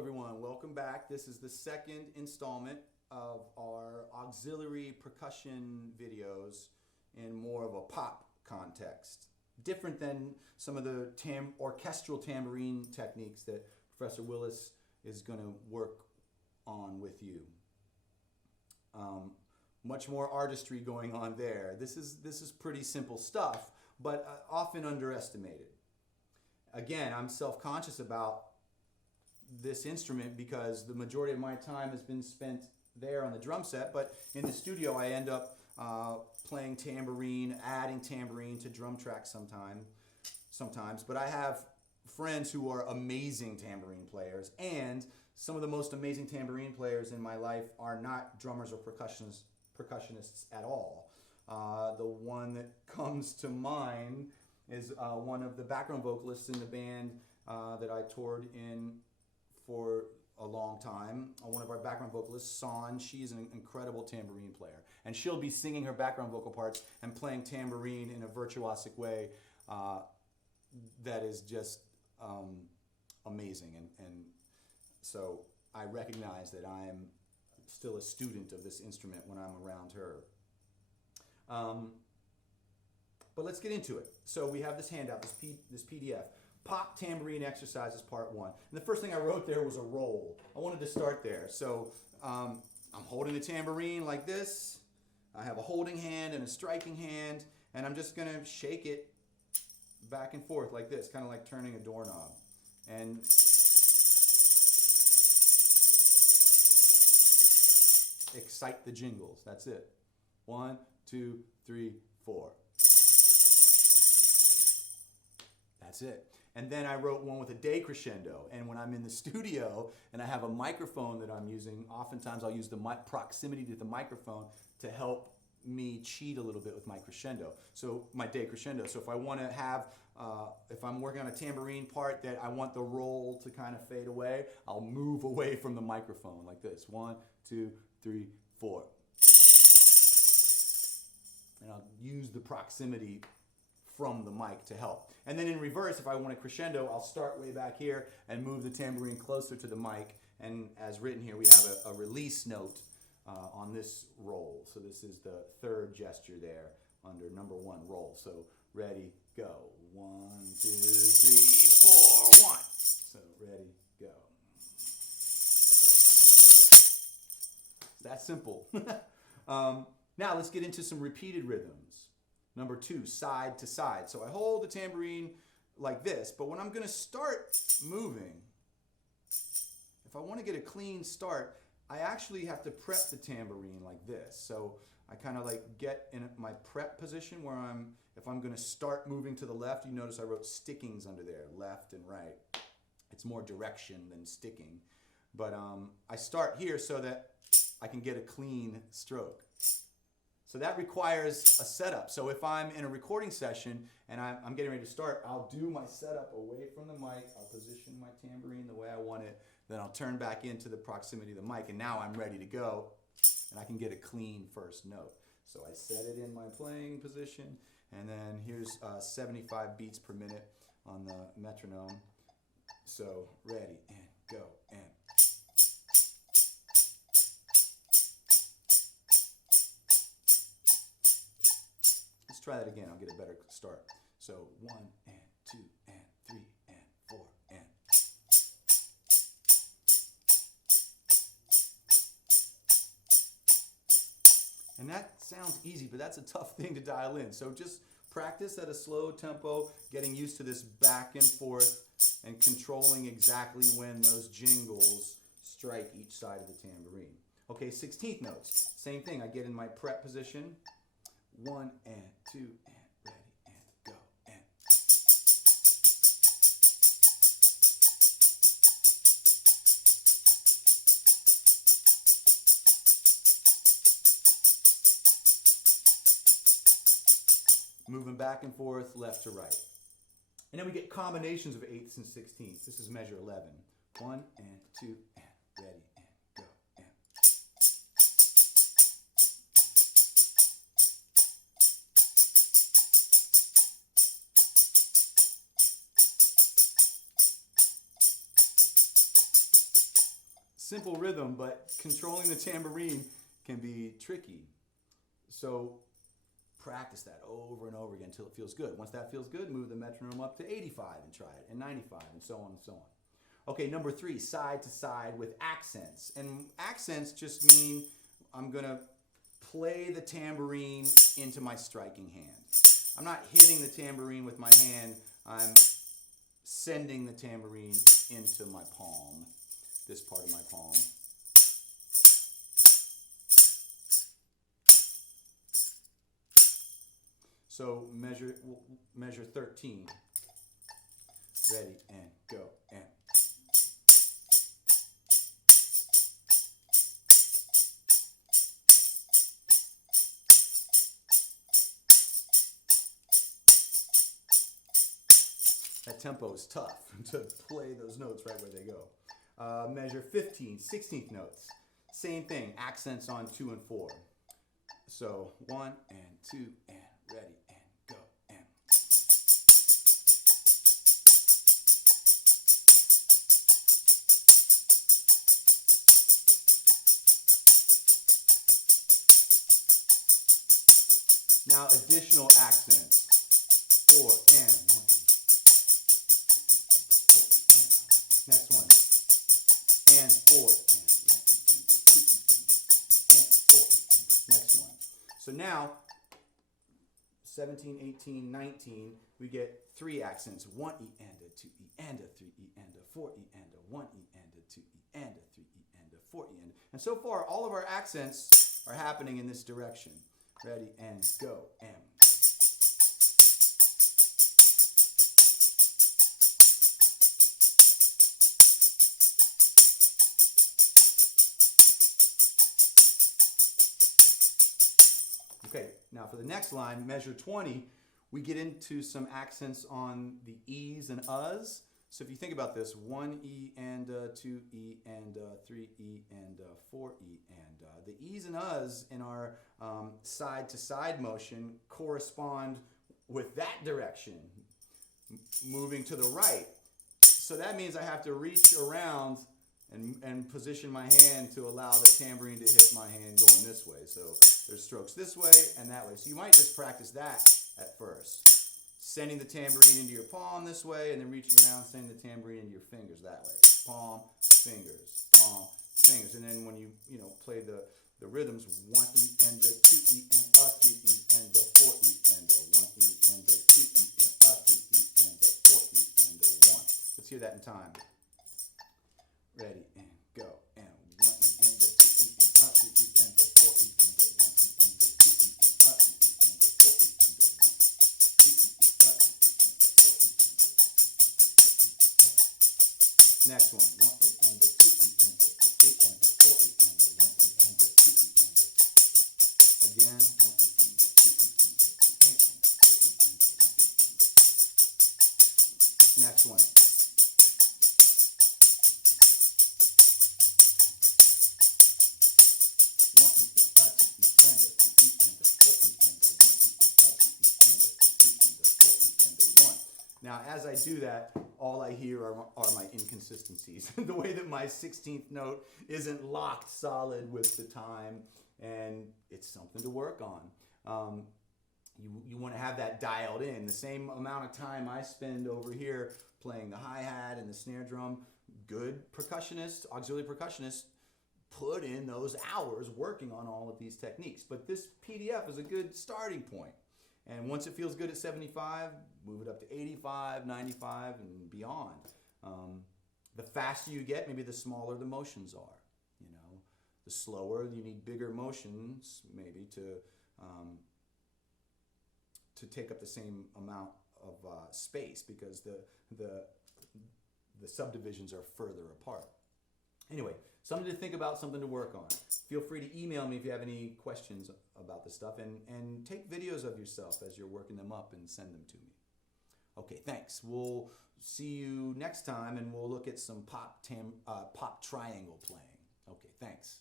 everyone, welcome back. This is the second installment of our auxiliary percussion videos in more of a pop context. Different than some of the orchestral tambourine techniques that Professor Willis is going to work on with you. Much more artistry going on there. This is pretty simple stuff, but often underestimated. Again, I'm self-conscious about this instrument because the majority of my time has been spent there on the drum set, but in the studio I end up playing tambourine, adding tambourine to drum tracks sometimes. But I have friends who are amazing tambourine players, and some of the most amazing tambourine players in my life are not drummers or percussionists at all. The one that comes to mind is one of the background vocalists in the band that I toured in for a long time. One of our background vocalists, Son, she's an incredible tambourine player. And she'll be singing her background vocal parts and playing tambourine in a virtuosic way that is just amazing. And so I recognize that I am still a student of this instrument when I'm around her. But let's get into it. So we have this handout, this PDF. Pop Tambourine Exercises Part 1. And the first thing I wrote there was a roll. I wanted to start there. So I'm holding the tambourine like this. I have a holding hand and a striking hand, and I'm just going to shake it back and forth like this, kind of like turning a doorknob. And excite the jingles. That's it. 1, 2, 3, 4. That's it. And then I wrote one with a decrescendo. And when I'm in the studio and I have a microphone that I'm using, oftentimes I'll use the proximity to the microphone to help me cheat a little bit with my crescendo. So my decrescendo. So if I want to have, if I'm working on a tambourine part that I want the roll to kind of fade away, I'll move away from the microphone like this. 1, 2, 3, 4. And I'll use the proximity from the mic to help. And then in reverse, if I want a crescendo, I'll start way back here and move the tambourine closer to the mic. And as written here, we have a release note on this roll. So this is the third gesture there under number 1 roll. So ready, go. 1, 2, 3, 4, 1. So ready, go. It's that simple. Now let's get into some repeated rhythms. Number 2, side to side. So I hold the tambourine like this, but when I'm going to start moving, if I want to get a clean start, I actually have to prep the tambourine like this. So I kind of like get in my prep position where if I'm going to start moving to the left, you notice I wrote stickings under there, left and right. It's more direction than sticking. But I start here so that I can get a clean stroke. So that requires a setup. So if I'm in a recording session and I'm getting ready to start, I'll do my setup away from the mic. I'll position my tambourine the way I want it. Then I'll turn back into the proximity of the mic, and now I'm ready to go, and I can get a clean first note. So I set it in my playing position, and then here's 75 beats per minute on the metronome. So ready, and go, and try that again. I'll get a better start. So 1 and 2 and 3 and 4 and. And that sounds easy, but that's a tough thing to dial in. So just practice at a slow tempo, getting used to this back and forth and controlling exactly when those jingles strike each side of the tambourine. Okay, 16th notes. Same thing. I get in my prep position. 1 and 2 and ready and go and. Moving back and forth, left to right. And then we get combinations of 8ths and 16ths. This is measure 11. 1 and 2 and ready and go and. simple rhythm, but controlling the tambourine can be tricky. So practice that over and over again until it feels good. Once that feels good, move the metronome up to 85 and try it, and 95, and so on and so on. Okay, number 3, side to side with accents. And accents just mean I'm going to play the tambourine into my striking hand. I'm not hitting the tambourine with my hand, I'm sending the tambourine into my palm, this part of my palm. So measure 13. Ready, and go, and. That tempo is tough to play those notes right where they go. Measure 15, 16th notes. Same thing, accents on 2 and 4. So 1 and 2 and ready and go and. Now additional accents. 4 and 1. Next one. And 4 and 1 and 2 and 4 and next one. So now 17, 18, 19, we get 3 accents. 1 E and a 2 E and a 3 E and a 4 E and a 1 E and a 2 E and a 3 E and a 4 E and a. And so far all of our accents are happening in this direction. Ready and go and. Okay, now for the next line, measure 20, we get into some accents on the E's and U's. So if you think about this, 1 E and 2 E and 3 E and 4 E and the E's and U's in our side to side motion correspond with that direction, moving to the right. So that means I have to reach around and position my hand to allow the tambourine to hit my hand going this way. So there's strokes this way and that way. So you might just practice that at first. Sending the tambourine into your palm this way and then reaching around, sending the tambourine into your fingers that way. Palm, fingers, palm, fingers. And then when you play the rhythms, 1 E and a 2 E and a 3 E and a 4 E and a 1 E and a 2 E and a 3 E and a 4 E and a 1. Let's hear that in time. Ready and go and 1 E and a 2 E and a 3 E and a 4 E and a 1 E and a 2 E and a 3 E and a 4 E and a 1 2 E and a 3 E and a 4 E and a 1 2 E and a 3 Next one, 1 E and a 2 E and a 3 E and a 4 E and a 1 E and a 2 E and a again 1 E and a 2 E and a 3 E and a 4 E and a 1 E and a next one. Now, as I do that, all I hear are my inconsistencies. The way that my 16th note isn't locked solid with the time, and it's something to work on. You want to have that dialed in. The same amount of time I spend over here playing the hi-hat and the snare drum, good percussionists, auxiliary percussionists, put in those hours working on all of these techniques. But this PDF is a good starting point. And once it feels good at 75, move it up to 85, 95, and beyond. The faster you get, maybe the smaller the motions are. The slower, you need bigger motions, maybe to take up the same amount of space because the subdivisions are further apart. Anyway, something to think about, something to work on. Feel free to email me if you have any questions about this stuff, and take videos of yourself as you're working them up and send them to me. Okay, thanks. We'll see you next time, and we'll look at some pop triangle playing. Okay, thanks.